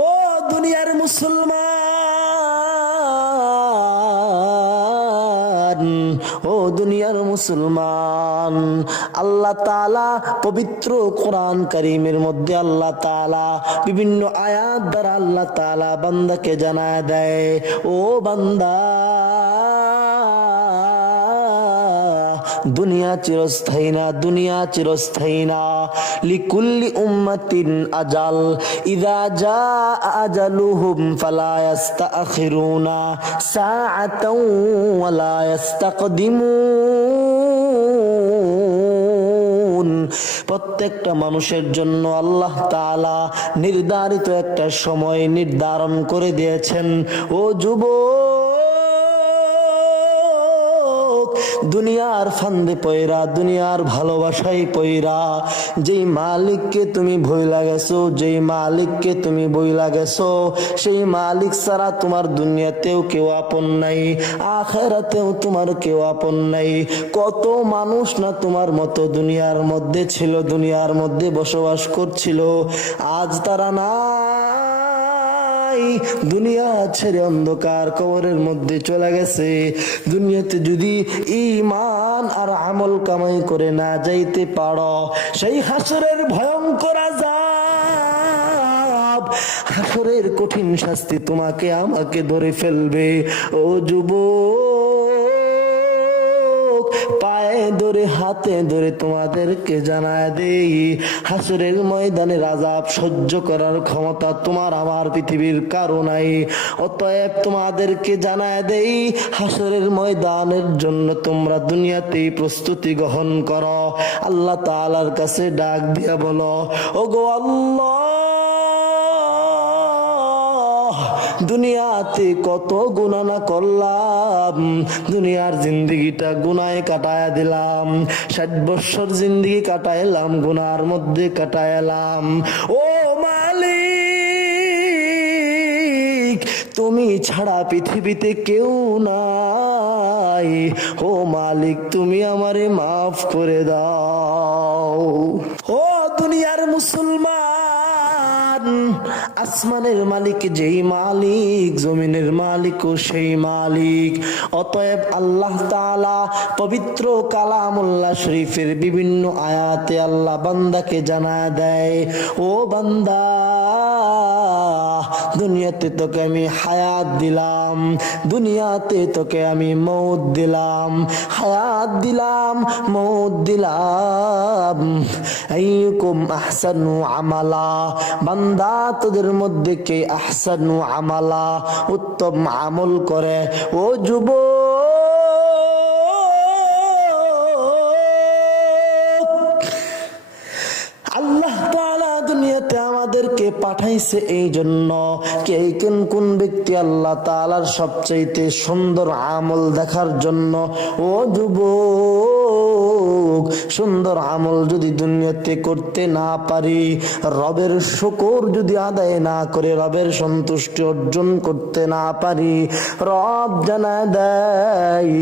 ও দুনিয়ার মুসলমান, ও দুনিয়ার মুসলমান, আল্লাহ তালা পবিত্র কোরআন করিমের মধ্যে আল্লাহ তালা বিভিন্ন আয়াত দ্বারা আল্লাহ তালা বান্দাকে জানা দেয়। ও বান্দা দুনিয়া চিরস্থায়ী না দুনিয়া চিরস্থায়ী না লিকুল্লি উম্মাতিন আজাল, ইদা জা আজালুহুম ফালা ইয়াস্তাখিরুনা সাআতাও ওয়ালা ইয়াস্তাকদিমুন। প্রত্যেকটা মানুষের জন্য আল্লাহ তাআলা নির্ধারিত একটা সময় নির্ধারণ করে দিয়েছেন। ও যুবক! দুনিয়ার ফান্দে পয়রা দুনিয়ার ভালোবাসাই পয়রা। যেই মালিককে তুমি ভইলা গেছো, যেই মালিককে তুমি বইলা গেছো, সেই মালিক ছাড়া তোমার দুনিয়াতেও কেউ আপন নাই, আখেরাতেও তোমার কেউ আপন নাই। কত মানুষ না তোমার মতো দুনিয়ার মধ্যে ছিল, দুনিয়ার মধ্যে বসবাস করছিল। আজ তারা না নাই। দুনিয়া ছেড়ে অন্ধকার কবরের মধ্যে চলে গেছে। দুনিয়াতে যদি ইমান আর আমল কামাই করে না যাইতে পারো, সেই হাসরের ভয়ঙ্কর আজাব হাসরের কঠিন শাস্তি তোমাকে আমাকে ধরে ফেলবে। ও যুবক ধরে হাতে ধরে তোমাদেরকে জানায় দেই, হাসরের ময়দানে আজাব সহ্য করার ক্ষমতা তোমার আমার পৃথিবীর কারও নাই। অতএব তোমাদেরকে জানায় দেই, হাসরের ময়দানের জন্য তোমরা দুনিয়াতেই প্রস্তুতি গ্রহণ করো। আল্লাহ তাআলার কাছে ডাক দিয়া বলো, ওগো আল্লাহ! দুনিয়াতে কত গুণা না করলাম। দুনিয়ার জিন্দিগিটা গুনায় কাটায় দিলাম। ষাট বছর জিন্দিগি কাটাইলাম, গুনার মধ্যে কাটাইলাম। ও মালিক, তুমি ছাড়া পৃথিবীতে কেউ নাই। ও মালিক, তুমি আমারে মাফ করে দাও। ও দুনিয়ার মুসলমান আসমানের মালিক যেই মালিক, জমিনের ও সেই মালিক। অতএব আল্লাহ তালা পবিত্র কালামুল্লাহ শরীফের বিভিন্ন আয়াতে আল্লাহ বান্দাকে জানা দেয়, ও বান্দা দুনিয়াতে তোকে আমি হায়াত দিলাম, দুনিয়াতে তোকে আমি মৌত দিলাম, হায়াত দিলাম, মৌত দিলাম। আইকুম আহসানু আমালা, বান্দা তোদের মধ্যে কে আহসানু আমালা, উত্তম আমল করে। ও যুবক আমাদেরকে পাঠাইছে এই জন্য? কে কোন কোন ব্যক্তি আল্লাহ তাআলার সবচাইতে সুন্দর আমল দেখার জন্য? ও যুবক, সুন্দর আমল যদি দুনিয়াতে করতে না পারি, রবের শুকর যদি আদায় না করে, রবের সন্তুষ্টি অর্জন করতে না পারি, রব জানা দেয়